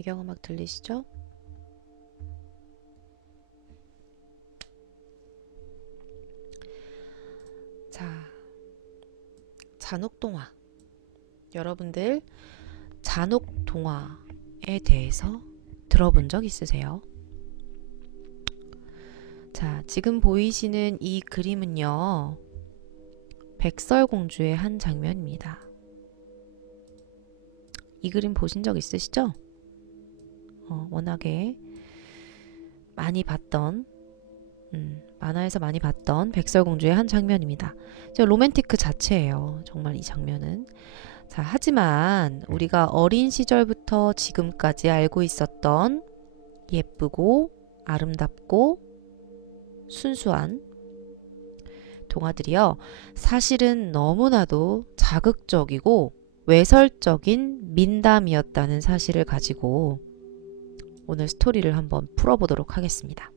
배경음악 들리시죠? 자, 잔혹동화. 여러분들 잔혹동화에 대해서 들어본 적 있으세요? 자, 지금 보이시는 이 그림은요, 백설공주의 한 장면입니다. 이 그림 보신 적 있으시죠? 워낙에 많이 봤던, 만화에서 많이 봤던 백설공주의 한 장면입니다. 로맨틱 그 자체예요. 정말 이 장면은. 자, 하지만 우리가 어린 시절부터 지금까지 알고 있었던 예쁘고 아름답고 순수한 동화들이요, 사실은 너무나도 자극적이고 외설적인 민담이었다는 사실을 가지고 오늘 스토리를 한번 풀어보도록 하겠습니다.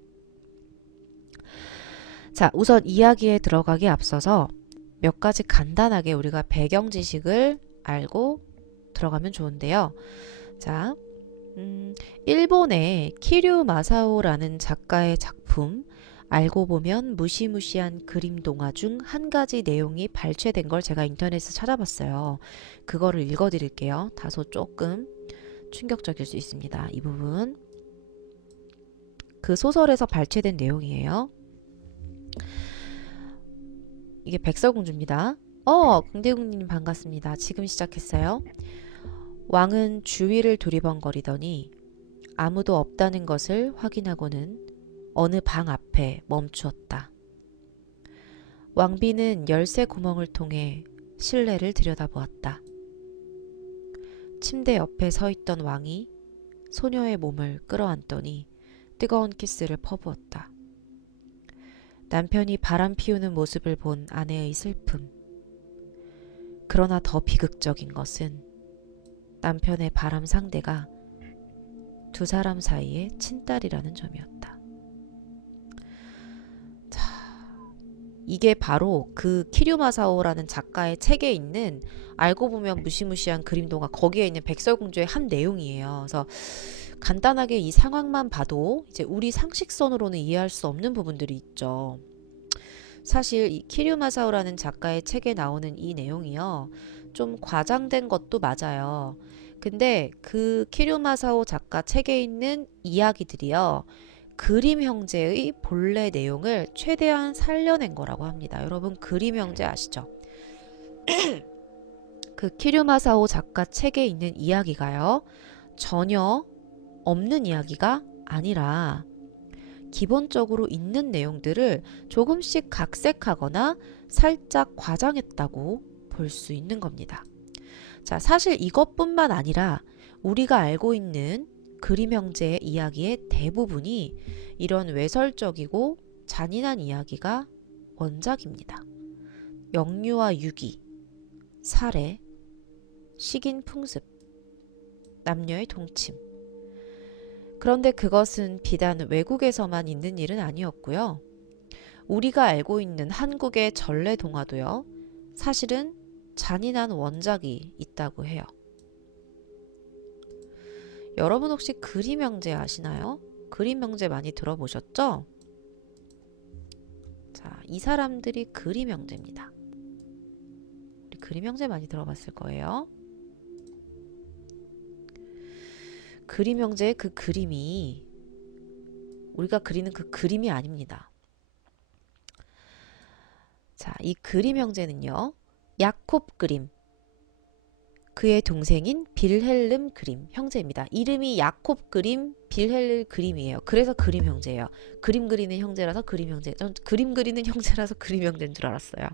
자, 우선 이야기에 들어가기 앞서서 몇 가지 간단하게 우리가 배경 지식을 알고 들어가면 좋은데요. 자, 일본의 키류 마사오라는 작가의 작품, 알고 보면 무시무시한 그림 동화 중 한 가지 내용이 발췌된 걸 제가 인터넷에서 찾아봤어요. 그거를 읽어드릴게요. 다소 조금 충격적일 수 있습니다. 이 부분. 그 소설에서 발췌된 내용이에요. 이게 백설공주입니다. 강대국님 반갑습니다. 지금 시작했어요. 왕은 주위를 두리번거리더니 아무도 없다는 것을 확인하고는 어느 방 앞에 멈추었다. 왕비는 열쇠 구멍을 통해 실내를 들여다보았다. 침대 옆에 서 있던 왕이 소녀의 몸을 끌어안더니 뜨거운 키스를 퍼부었다. 남편이 바람 피우는 모습을 본 아내의 슬픔. 그러나 더 비극적인 것은 남편의 바람 상대가 두 사람 사이의 친딸이라는 점이었다. 자, 이게 바로 그 키류 마사오라는 작가의 책에 있는 알고 보면 무시무시한 그림동화, 거기에 있는 백설공주의 한 내용이에요. 그래서 간단하게 이 상황만 봐도 이제 우리 상식선으로는 이해할 수 없는 부분들이 있죠. 사실 이 키류 마사오라는 작가의 책에 나오는 이 내용이요, 좀 과장된 것도 맞아요. 근데 그 키류 마사오 작가 책에 있는 이야기들이요, 그림 형제의 본래 내용을 최대한 살려낸 거라고 합니다. 여러분 그림 형제 아시죠? 그 키류 마사오 작가 책에 있는 이야기가요, 전혀 없는 이야기가 아니라 기본적으로 있는 내용들을 조금씩 각색하거나 살짝 과장했다고 볼 수 있는 겁니다. 자, 사실 이것뿐만 아니라 우리가 알고 있는 그림 형제의 이야기의 대부분이 이런 외설적이고 잔인한 이야기가 원작입니다. 영유아 유기, 살해, 식인 풍습, 남녀의 동침. 그런데 그것은 비단 외국에서만 있는 일은 아니었고요. 우리가 알고 있는 한국의 전래 동화도요, 사실은 잔인한 원작이 있다고 해요. 여러분 혹시 그림 형제 아시나요? 그림 형제 많이 들어보셨죠? 자, 이 사람들이 그림 형제입니다. 우리 그림 형제 많이 들어봤을 거예요. 그림 형제의 그 그림이 우리가 그리는 그 그림이 아닙니다. 자, 이 그림 형제는요, 야콥 그림, 그의 동생인 빌헬름 그림 형제입니다. 이름이 야콥 그림, 빌헬름 그림이에요. 그래서 그림 형제예요. 그림 그리는 형제라서 그림 형제. 전 그림 그리는 형제라서 그림 형제인 줄 알았어요.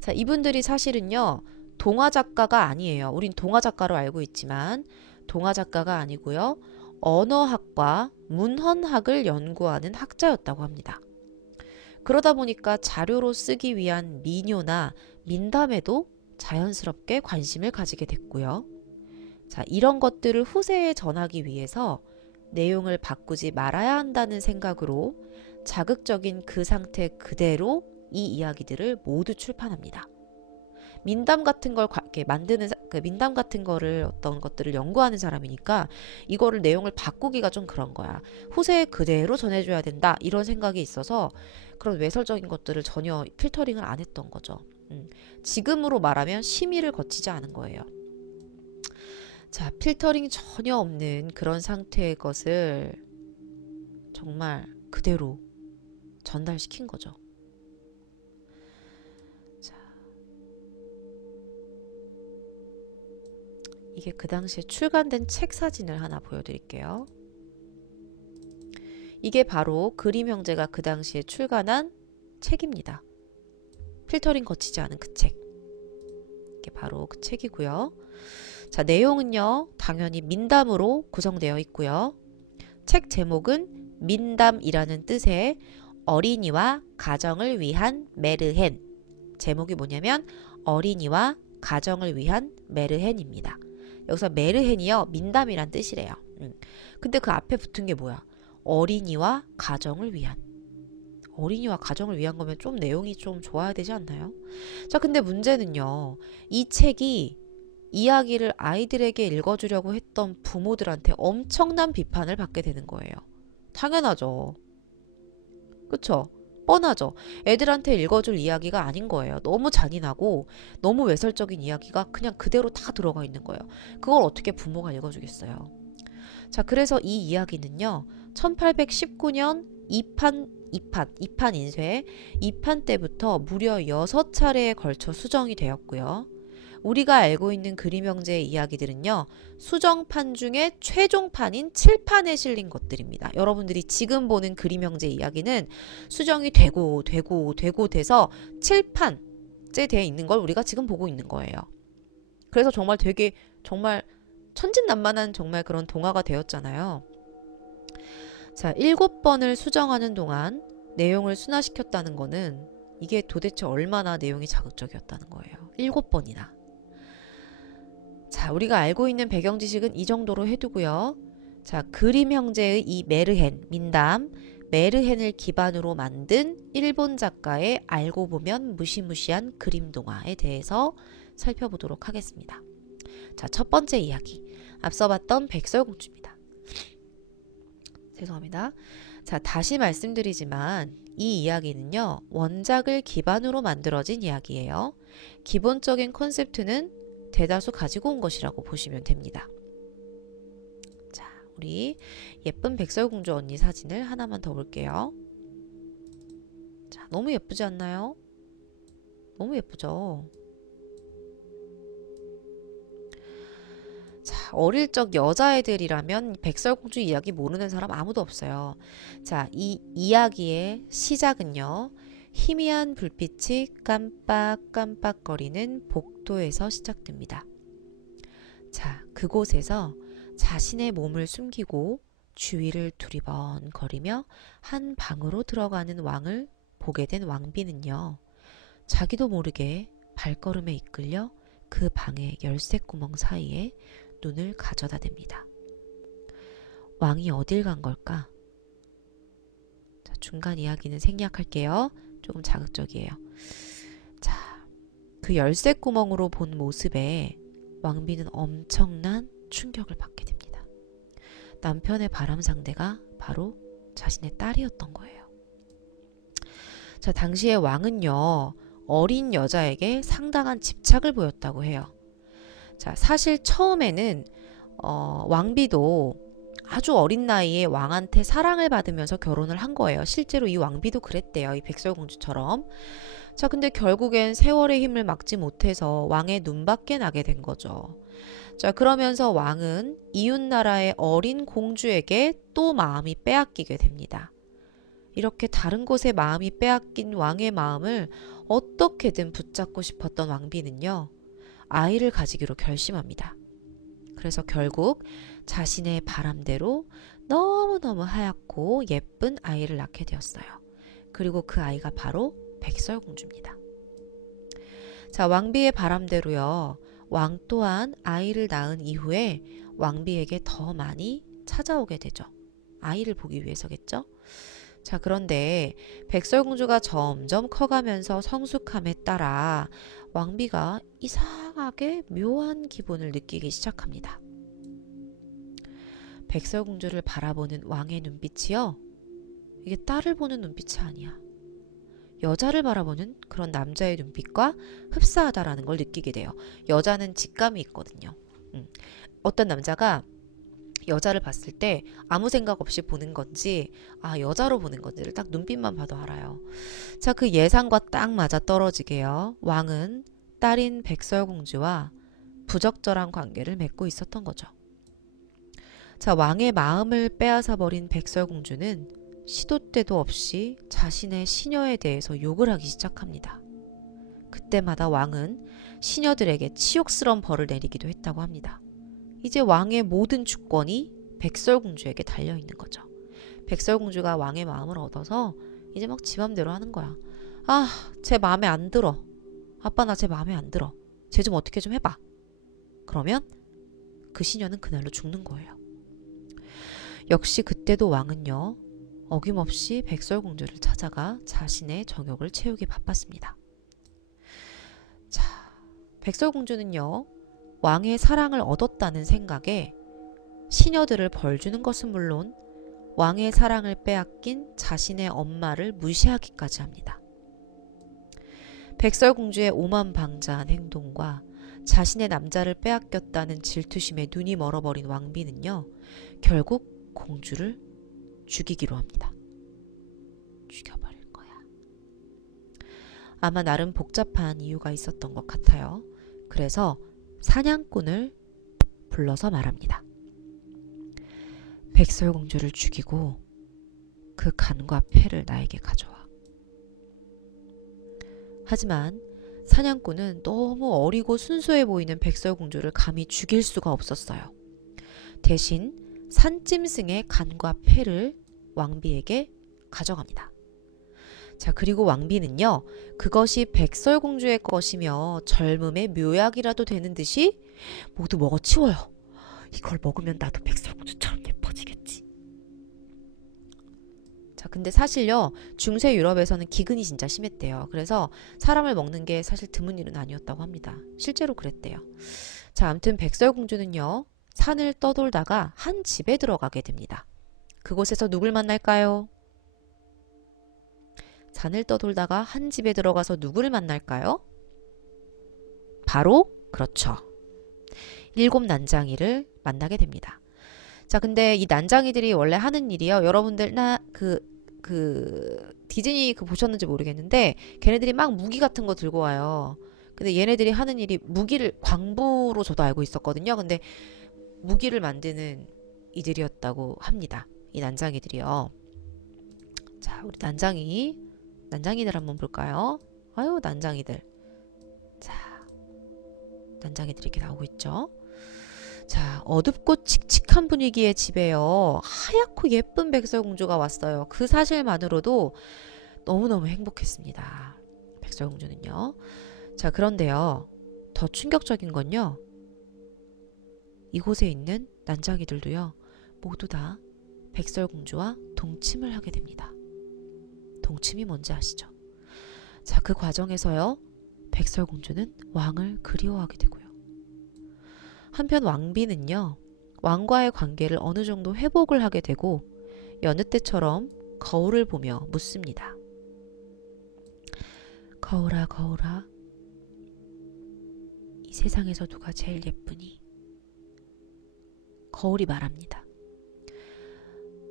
자, 이분들이 사실은요, 동화 작가가 아니에요. 우린 동화 작가로 알고 있지만 동화 작가가 아니고요, 언어학과 문헌학을 연구하는 학자였다고 합니다. 그러다 보니까 자료로 쓰기 위한 민요나 민담에도 자연스럽게 관심을 가지게 됐고요. 자, 이런 것들을 후세에 전하기 위해서 내용을 바꾸지 말아야 한다는 생각으로 자극적인 그 상태 그대로 이 이야기들을 모두 출판합니다. 민담 같은 걸 이렇게 만드는 그 민담 같은 거를 어떤 것들을 연구하는 사람이니까 이거를 내용을 바꾸기가 좀 그런 거야. 후세에 그대로 전해줘야 된다 이런 생각이 있어서 그런 외설적인 것들을 전혀 필터링을 안 했던 거죠. 지금으로 말하면 심의를 거치지 않은 거예요. 자, 필터링 전혀 없는 그런 상태의 것을 정말 그대로 전달시킨 거죠. 자, 이게 그 당시에 출간된 책 사진을 하나 보여드릴게요. 이게 바로 그림 형제가 그 당시에 출간한 책입니다. 필터링 거치지 않은 그 책. 이게 바로 그 책이고요. 자, 내용은요, 당연히 민담으로 구성되어 있고요. 책 제목은 민담이라는 뜻의 어린이와 가정을 위한 메르헨. 제목이 뭐냐면 어린이와 가정을 위한 메르헨입니다. 여기서 메르헨이요, 민담이란 뜻이래요. 근데 그 앞에 붙은 게 뭐야? 어린이와 가정을 위한. 어린이와 가정을 위한 거면 좀 내용이 좀 좋아야 되지 않나요? 자, 근데 문제는요, 이 책이 이야기를 아이들에게 읽어주려고 했던 부모들한테 엄청난 비판을 받게 되는 거예요. 당연하죠. 그쵸? 뻔하죠. 애들한테 읽어줄 이야기가 아닌 거예요. 너무 잔인하고 너무 외설적인 이야기가 그냥 그대로 다 들어가 있는 거예요. 그걸 어떻게 부모가 읽어주겠어요. 자, 그래서 이 이야기는요, 1819년 2판 인쇄 2판 때부터 무려 6차례에 걸쳐 수정이 되었고요. 우리가 알고 있는 그림 형제의 이야기들은요, 수정판 중에 최종판인 7판에 실린 것들입니다. 여러분들이 지금 보는 그림 형제 이야기는 수정이 되고 돼서 7판째 되어 있는 걸 우리가 지금 보고 있는 거예요. 그래서 정말 되게 정말 천진난만한 정말 그런 동화가 되었잖아요. 자, 7번을 수정하는 동안 내용을 순화시켰다는 거는 이게 도대체 얼마나 내용이 자극적이었다는 거예요. 7번이나. 자, 우리가 알고 있는 배경 지식은 이 정도로 해두고요. 자, 그림 형제의 이 메르헨, 민담, 메르헨을 기반으로 만든 일본 작가의 알고 보면 무시무시한 그림 동화에 대해서 살펴보도록 하겠습니다. 자, 첫 번째 이야기. 앞서 봤던 백설공주입니다. 죄송합니다. 자, 다시 말씀드리지만 이 이야기는요, 원작을 기반으로 만들어진 이야기예요. 기본적인 콘셉트는 대다수 가지고 온 것이라고 보시면 됩니다. 자, 우리 예쁜 백설공주 언니 사진을 하나만 더 볼게요. 자, 너무 예쁘지 않나요? 너무 예쁘죠? 자, 어릴 적 여자애들이라면 백설공주 이야기 모르는 사람 아무도 없어요. 자, 이 이야기의 시작은요, 희미한 불빛이 깜빡깜빡거리는 복도에서 시작됩니다. 자, 그곳에서 자신의 몸을 숨기고 주위를 두리번거리며 한 방으로 들어가는 왕을 보게 된 왕비는요, 자기도 모르게 발걸음에 이끌려 그 방의 열쇠구멍 사이에 눈을 가져다 댑니다. 왕이 어딜 간 걸까? 자, 중간 이야기는 생략할게요. 조금 자극적이에요. 자, 그 열쇠구멍으로 본 모습에 왕비는 엄청난 충격을 받게 됩니다. 남편의 바람 상대가 바로 자신의 딸이었던 거예요. 자, 당시의 왕은요, 어린 여자에게 상당한 집착을 보였다고 해요. 자, 사실 처음에는 왕비도 아주 어린 나이에 왕한테 사랑을 받으면서 결혼을 한 거예요. 실제로 이 왕비도 그랬대요. 이 백설공주처럼. 자, 근데 결국엔 세월의 힘을 막지 못해서 왕의 눈밖에 나게 된 거죠. 자, 그러면서 왕은 이웃나라의 어린 공주에게 또 마음이 빼앗기게 됩니다. 이렇게 다른 곳에 마음이 빼앗긴 왕의 마음을 어떻게든 붙잡고 싶었던 왕비는요, 아이를 가지기로 결심합니다. 그래서 결국 자신의 바람대로 너무너무 하얗고 예쁜 아이를 낳게 되었어요. 그리고 그 아이가 바로 백설공주입니다. 자, 왕비의 바람대로요, 왕 또한 아이를 낳은 이후에 왕비에게 더 많이 찾아오게 되죠. 아이를 보기 위해서겠죠. 자, 그런데 백설공주가 점점 커가면서 성숙함에 따라 왕비가 이상하게 묘한 기분을 느끼기 시작합니다. 백설공주를 바라보는 왕의 눈빛이요. 이게 딸을 보는 눈빛이 아니야. 여자를 바라보는 그런 남자의 눈빛과 흡사하다라는 걸 느끼게 돼요. 여자는 직감이 있거든요. 어떤 남자가 여자를 봤을 때 아무 생각 없이 보는 건지 여자로 보는 건지를 딱 눈빛만 봐도 알아요. 자, 그 예상과 딱 맞아 떨어지게요. 왕은 딸인 백설공주와 부적절한 관계를 맺고 있었던 거죠. 자, 왕의 마음을 빼앗아 버린 백설공주는 시도 때도 없이 자신의 시녀에 대해서 욕을 하기 시작합니다. 그때마다 왕은 시녀들에게 치욕스러운 벌을 내리기도 했다고 합니다. 이제 왕의 모든 주권이 백설공주에게 달려있는 거죠. 백설공주가 왕의 마음을 얻어서 이제 막 지 맘대로 하는 거야. 쟤 마음에 안 들어. 아빠 나 쟤 마음에 안 들어. 쟤 좀 어떻게 좀 해봐. 그러면 그 시녀는 그날로 죽는 거예요. 역시 그때도 왕은요. 어김없이 백설공주를 찾아가 자신의 정욕을 채우기 바빴습니다. 자, 백설공주는요. 왕의 사랑을 얻었다는 생각에 시녀들을 벌주는 것은 물론 왕의 사랑을 빼앗긴 자신의 엄마를 무시하기까지 합니다. 백설공주의 오만방자한 행동과 자신의 남자를 빼앗겼다는 질투심에 눈이 멀어버린 왕비는요. 결국 공주를 죽이기로 합니다. 죽여버릴 거야. 아마 나름 복잡한 이유가 있었던 것 같아요. 그래서 사냥꾼을 불러서 말합니다. 백설공주를 죽이고 그 간과 패를 나에게 가져와. 하지만 사냥꾼은 너무 어리고 순수해 보이는 백설공주를 감히 죽일 수가 없었어요. 대신 산짐승의 간과 패를 왕비에게 가져갑니다. 자, 그리고 왕비는요. 그것이 백설공주의 것이며 젊음의 묘약이라도 되는 듯이 모두 먹어치워요. 이걸 먹으면 나도 백설공주처럼 예뻐지겠지. 자, 근데 사실요. 중세 유럽에서는 기근이 진짜 심했대요. 그래서 사람을 먹는 게 사실 드문 일은 아니었다고 합니다. 실제로 그랬대요. 자, 아무튼 백설공주는요. 산을 떠돌다가 한 집에 들어가게 됩니다. 그곳에서 누굴 만날까요? 산을 떠돌다가 한 집에 들어가서 누구를 만날까요? 바로 그렇죠. 7 난장이를 만나게 됩니다. 자, 근데 이 난장이들이 원래 하는 일이요. 여러분들 디즈니 보셨는지 모르겠는데 걔네들이 막 무기 같은 거 들고 와요. 근데 얘네들이 하는 일이 무기를 광부로 저도 알고 있었거든요. 근데 무기를 만드는 이들이었다고 합니다. 이 난장이들이요. 자, 우리 난장이들 한번 볼까요? 아유, 난장이들. 자, 난장이들이 이렇게 나오고 있죠. 자, 어둡고 칙칙한 분위기의 집에요. 하얗고 예쁜 백설공주가 왔어요. 그 사실만으로도 너무너무 행복했습니다. 백설공주는요. 자, 그런데요. 더 충격적인 건요. 이곳에 있는 난장이들도요. 모두 다 백설공주와 동침을 하게 됩니다. 동침이 뭔지 아시죠? 자, 그 과정에서요. 백설공주는 왕을 그리워하게 되고요. 한편 왕비는요. 왕과의 관계를 어느 정도 회복을 하게 되고 여느 때처럼 거울을 보며 묻습니다. 거울아, 거울아. 이 세상에서 누가 제일 예쁘니? 거울이 말합니다.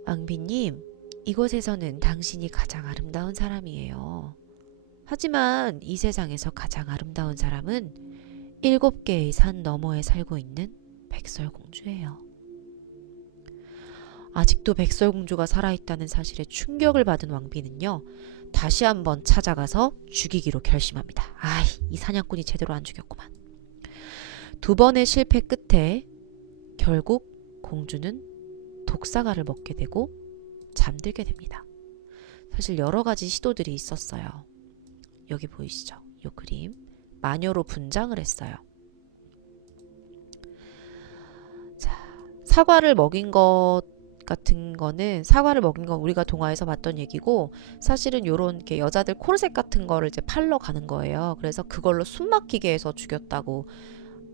왕비님, 이곳에서는 당신이 가장 아름다운 사람이에요. 하지만 이 세상에서 가장 아름다운 사람은 7개의 산 너머에 살고 있는 백설공주예요. 아직도 백설공주가 살아있다는 사실에 충격을 받은 왕비는요. 다시 한번 찾아가서 죽이기로 결심합니다. 이 사냥꾼이 제대로 안 죽였구만. 2번의 실패 끝에 결국 공주는 독사과를 먹게 되고 잠들게 됩니다. 사실 여러 가지 시도들이 있었어요. 여기 보이시죠? 이 그림. 마녀로 분장을 했어요. 자, 사과를 먹인 것 같은 거는 사과를 먹인 건 우리가 동화에서 봤던 얘기고 사실은 요런 이렇게 여자들 코르셋 같은 거를 이제 팔러 가는 거예요. 그래서 그걸로 숨 막히게 해서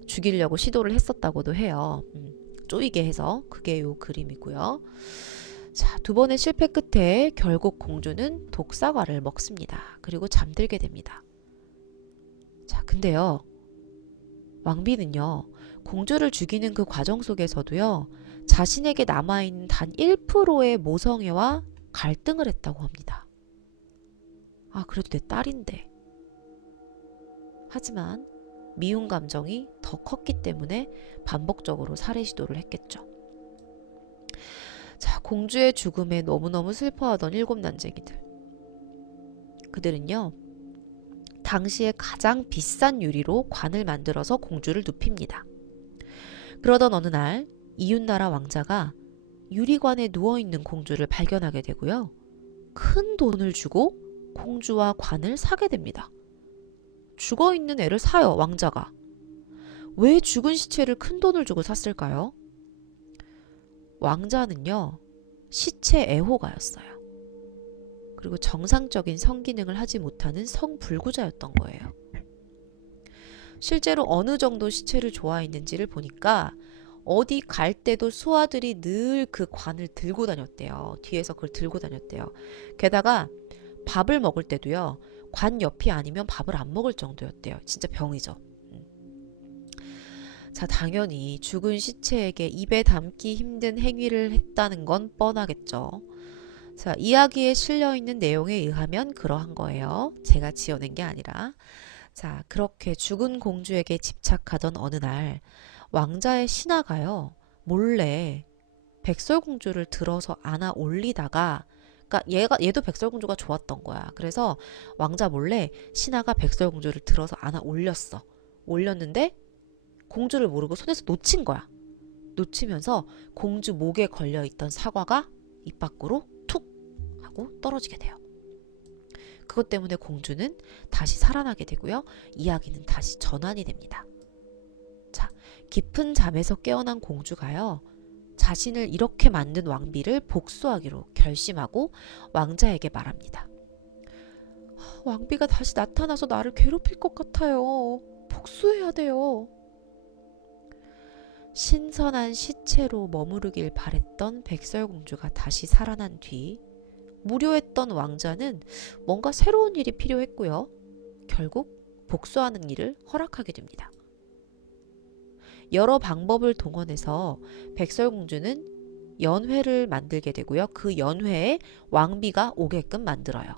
죽이려고 시도를 했었다고도 해요. 쪼이게 해서 그게 요 그림이고요. 자, 두 번의 실패 끝에 결국 공주는 독사과를 먹습니다. 그리고 잠들게 됩니다. 자, 근데요. 왕비는요. 공주를 죽이는 그 과정 속에서도요. 자신에게 남아있는 단 1%의 모성애와 갈등을 했다고 합니다. 아, 그래도 내 딸인데. 하지만 미운 감정이 더 컸기 때문에 반복적으로 살해 시도를 했겠죠. 자, 공주의 죽음에 너무너무 슬퍼하던 7난쟁이들. 그들은요. 당시에 가장 비싼 유리로 관을 만들어서 공주를 눕힙니다. 그러던 어느 날 이웃나라 왕자가 유리관에 누워있는 공주를 발견하게 되고요. 큰 돈을 주고 공주와 관을 사게 됩니다. 죽어있는 애를 사요, 왕자가. 왜 죽은 시체를 큰 돈을 주고 샀을까요? 왕자는요, 시체 애호가였어요. 그리고 정상적인 성기능을 하지 못하는 성불구자였던 거예요. 실제로 어느 정도 시체를 좋아했는지를 보니까 어디 갈 때도 수아들이 늘 그 관을 들고 다녔대요. 뒤에서 그걸 들고 다녔대요. 게다가 밥을 먹을 때도요. 관 옆이 아니면 밥을 안 먹을 정도였대요. 진짜 병이죠. 자, 당연히 죽은 시체에게 입에 담기 힘든 행위를 했다는 건 뻔하겠죠. 자, 이야기에 실려있는 내용에 의하면 그러한 거예요. 제가 지어낸 게 아니라. 자, 그렇게 죽은 공주에게 집착하던 어느 날 왕자의 신하가요. 몰래 백설공주를 들어서 안아 올리다가 그러니까 얘도 백설공주가 좋았던 거야. 그래서 왕자 몰래 신하가 백설공주를 들어서 안아 올렸어. 올렸는데 공주를 모르고 손에서 놓친 거야. 놓치면서 공주 목에 걸려있던 사과가 입 밖으로 툭 하고 떨어지게 돼요. 그것 때문에 공주는 다시 살아나게 되고요. 이야기는 다시 전환이 됩니다. 자, 깊은 잠에서 깨어난 공주가요. 자신을 이렇게 만든 왕비를 복수하기로 결심하고 왕자에게 말합니다. 왕비가 다시 나타나서 나를 괴롭힐 것 같아요. 복수해야 돼요. 신선한 시체로 머무르길 바랬던 백설공주가 다시 살아난 뒤 무료했던 왕자는 뭔가 새로운 일이 필요했고요. 결국 복수하는 일을 허락하게 됩니다. 여러 방법을 동원해서 백설공주는 연회를 만들게 되고요. 그 연회에 왕비가 오게끔 만들어요.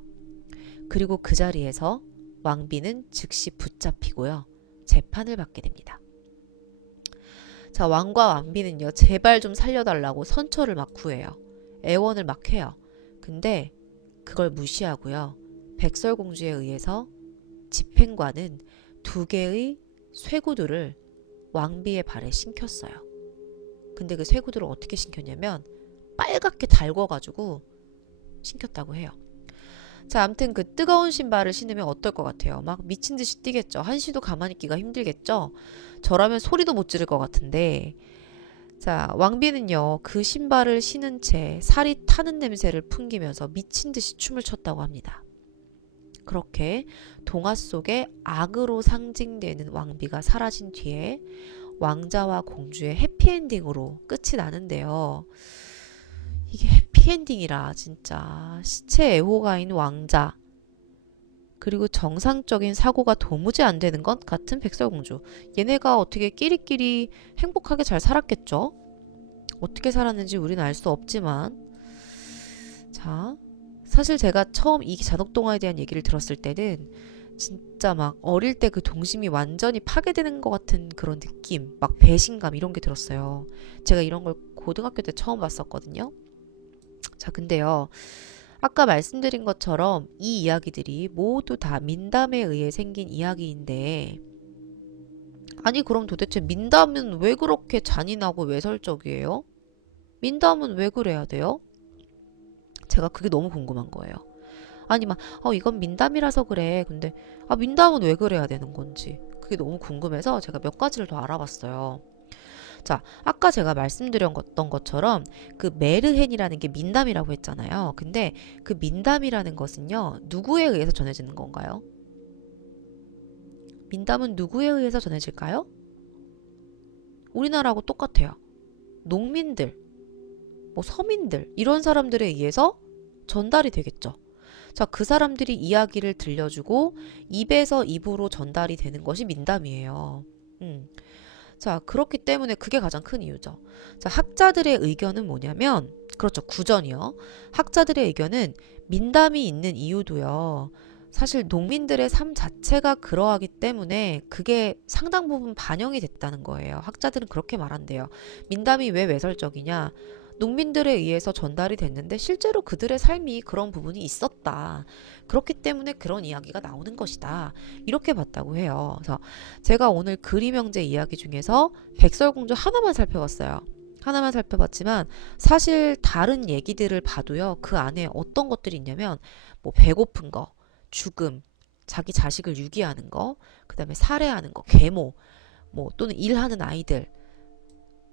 그리고 그 자리에서 왕비는 즉시 붙잡히고요. 재판을 받게 됩니다. 자, 왕과 왕비는요. 제발 좀 살려달라고 선처를 막 구해요. 애원을 막 해요. 근데 그걸 무시하고요. 백설공주에 의해서 집행관은 2개의 쇠구두를 왕비의 발에 신켰어요. 근데 그 쇠구두를 어떻게 신켰냐면 빨갛게 달궈가지고 신켰다고 해요. 자, 아무튼 그 뜨거운 신발을 신으면 어떨 것 같아요? 막 미친 듯이 뛰겠죠. 한시도 가만히 있기가 힘들겠죠. 저라면 소리도 못 지를 것 같은데, 자, 왕비는요, 그 신발을 신은 채 살이 타는 냄새를 풍기면서 미친 듯이 춤을 췄다고 합니다. 그렇게 동화 속에 악으로 상징되는 왕비가 사라진 뒤에 왕자와 공주의 해피엔딩으로 끝이 나는데요. 이게 해피엔딩이라 진짜 시체 애호가인 왕자 그리고 정상적인 사고가 도무지 안 되는 것 같은 백설공주. 얘네가 어떻게 끼리끼리 행복하게 잘 살았겠죠? 어떻게 살았는지 우리는 알 수 없지만 자, 사실 제가 처음 이 잔혹동화에 대한 얘기를 들었을 때는 진짜 막 어릴 때 그 동심이 완전히 파괴되는 것 같은 그런 느낌, 막 배신감 이런 게 들었어요. 제가 이런 걸 고등학교 때 처음 봤었거든요. 자, 근데요. 아까 말씀드린 것처럼 이 이야기들이 모두 다 민담에 의해 생긴 이야기인데 아니 그럼 도대체 민담은 왜 그렇게 잔인하고 외설적이에요? 민담은 왜 그래야 돼요? 제가 그게 너무 궁금한 거예요. 아니 막 이건 민담이라서 그래. 근데 민담은 왜 그래야 되는 건지 그게 너무 궁금해서 제가 몇 가지를 더 알아봤어요. 자, 아까 제가 말씀드렸던 것처럼 그 메르헨이라는 게 민담이라고 했잖아요. 근데 그 민담이라는 것은요, 누구에 의해서 전해지는 건가요? 민담은 누구에 의해서 전해질까요? 우리나라하고 똑같아요. 농민들, 뭐 서민들, 이런 사람들에 의해서 전달이 되겠죠. 자, 그 사람들이 이야기를 들려주고 입에서 입으로 전달이 되는 것이 민담이에요. 자, 그렇기 때문에 그게 가장 큰 이유죠. 자, 학자들의 의견은 뭐냐면, 그렇죠, 구전이요. 학자들의 의견은 민담이 있는 이유도요. 사실 농민들의 삶 자체가 그러하기 때문에 그게 상당 부분 반영이 됐다는 거예요. 학자들은 그렇게 말한대요. 민담이 왜 외설적이냐? 농민들에 의해서 전달이 됐는데 실제로 그들의 삶이 그런 부분이 있었다. 그렇기 때문에 그런 이야기가 나오는 것이다. 이렇게 봤다고 해요. 그래서 제가 오늘 그림 형제 이야기 중에서 백설공주 하나만 살펴봤어요. 하나만 살펴봤지만 사실 다른 얘기들을 봐도요. 그 안에 어떤 것들이 있냐면 뭐 배고픈 거, 죽음, 자기 자식을 유기하는 거, 그 다음에 살해하는 거, 계모, 뭐 또는 일하는 아이들.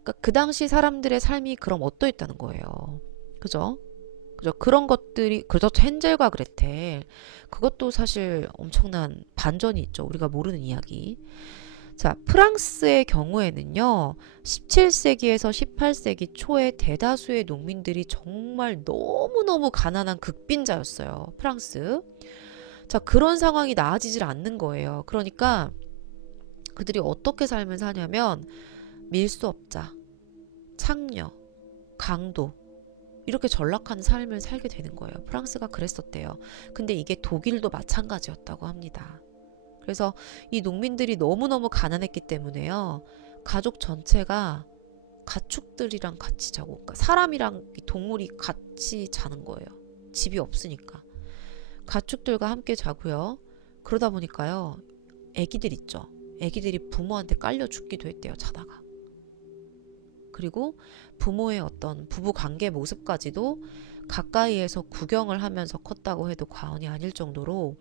그러니까 그 당시 사람들의 삶이 그럼 어떠했다는 거예요. 그죠? 그죠? 그런 것들이, 그죠? 헨젤과 그레텔. 그것도 사실 엄청난 반전이 있죠. 우리가 모르는 이야기. 자, 프랑스의 경우에는요, 17세기에서 18세기 초에 대다수의 농민들이 정말 너무너무 가난한 극빈자였어요. 프랑스. 자, 그런 상황이 나아지질 않는 거예요. 그러니까 그들이 어떻게 삶을 사냐면 밀수업자, 창녀, 강도 이렇게 전락한 삶을 살게 되는 거예요. 프랑스가 그랬었대요. 근데 이게 독일도 마찬가지였다고 합니다. 그래서 이 농민들이 너무너무 가난했기 때문에요. 가족 전체가 가축들이랑 같이 자고, 그러니까 사람이랑 동물이 같이 자는 거예요. 집이 없으니까. 가축들과 함께 자고요. 그러다 보니까요. 애기들 있죠. 애기들이 부모한테 깔려 죽기도 했대요. 자다가. 그리고 부모의 어떤 부부 관계 모습까지도 가까이에서 구경을 하면서 컸다고 해도 과언이 아닐 정도로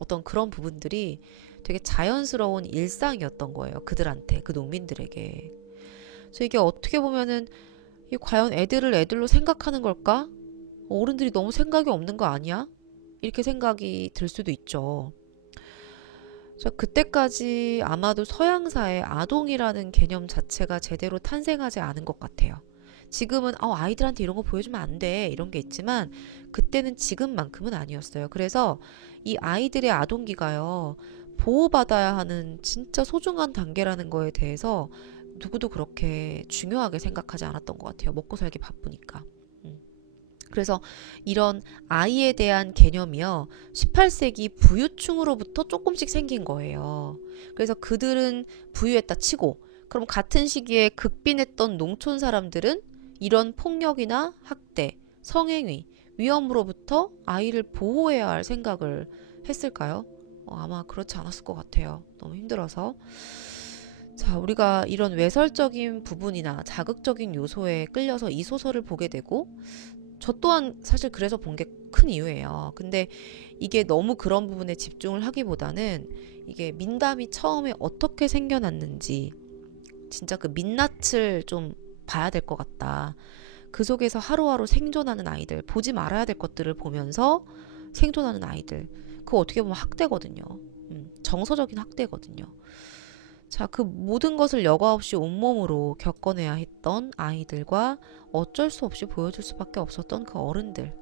어떤 그런 부분들이 되게 자연스러운 일상이었던 거예요. 그들한테, 그 농민들에게. 그래서 이게 어떻게 보면은 이 과연 애들을 애들로 생각하는 걸까? 어른들이 너무 생각이 없는 거 아니야? 이렇게 생각이 들 수도 있죠. 자, 그때까지 아마도 서양사의 아동이라는 개념 자체가 제대로 탄생하지 않은 것 같아요. 지금은 아이들한테 이런 거 보여주면 안 돼, 이런 게 있지만 그때는 지금만큼은 아니었어요. 그래서 이 아이들의 아동기가요, 보호받아야 하는 진짜 소중한 단계라는 거에 대해서 누구도 그렇게 중요하게 생각하지 않았던 것 같아요. 먹고 살기 바쁘니까. 그래서 이런 아이에 대한 개념이요, 18세기 부유층으로부터 조금씩 생긴 거예요. 그래서 그들은 부유했다 치고, 그럼 같은 시기에 극빈했던 농촌 사람들은 이런 폭력이나 학대, 성행위, 위험으로부터 아이를 보호해야 할 생각을 했을까요? 아마 그렇지 않았을 것 같아요. 너무 힘들어서. 자, 우리가 이런 외설적인 부분이나 자극적인 요소에 끌려서 이 소설을 보게 되고, 저 또한 사실 그래서 본 게 큰 이유예요. 근데 이게 너무 그런 부분에 집중을 하기보다는 이게 민담이 처음에 어떻게 생겨났는지 진짜 그 민낯을 좀 봐야 될 것 같다. 그 속에서 하루하루 생존하는 아이들, 보지 말아야 될 것들을 보면서 생존하는 아이들, 그거 어떻게 보면 학대거든요. 정서적인 학대거든요. 자, 그 모든 것을 여과 없이 온몸으로 겪어내야 했던 아이들과 어쩔 수 없이 보여줄 수밖에 없었던 그 어른들.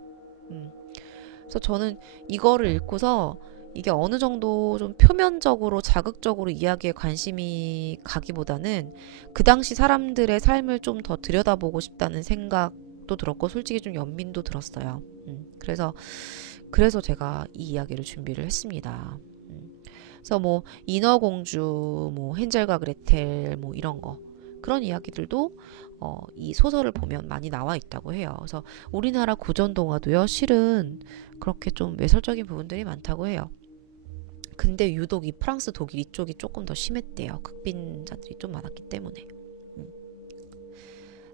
그래서 저는 이거를 읽고서 이게 어느 정도 좀 표면적으로 자극적으로 이야기에 관심이 가기보다는 그 당시 사람들의 삶을 좀 더 들여다보고 싶다는 생각도 들었고, 솔직히 좀 연민도 들었어요. 그래서 제가 이 이야기를 준비를 했습니다. 그래서 뭐 인어공주, 뭐 헨젤과 그레텔, 뭐 이런 거, 그런 이야기들도 이 소설을 보면 많이 나와 있다고 해요. 그래서 우리나라 고전 동화도요, 실은 그렇게 좀 외설적인 부분들이 많다고 해요. 근데 유독 이 프랑스, 독일 이쪽이 조금 더 심했대요. 극빈자들이 좀 많았기 때문에.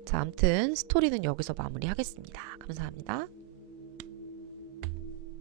자, 아무튼 스토리는 여기서 마무리하겠습니다. 감사합니다.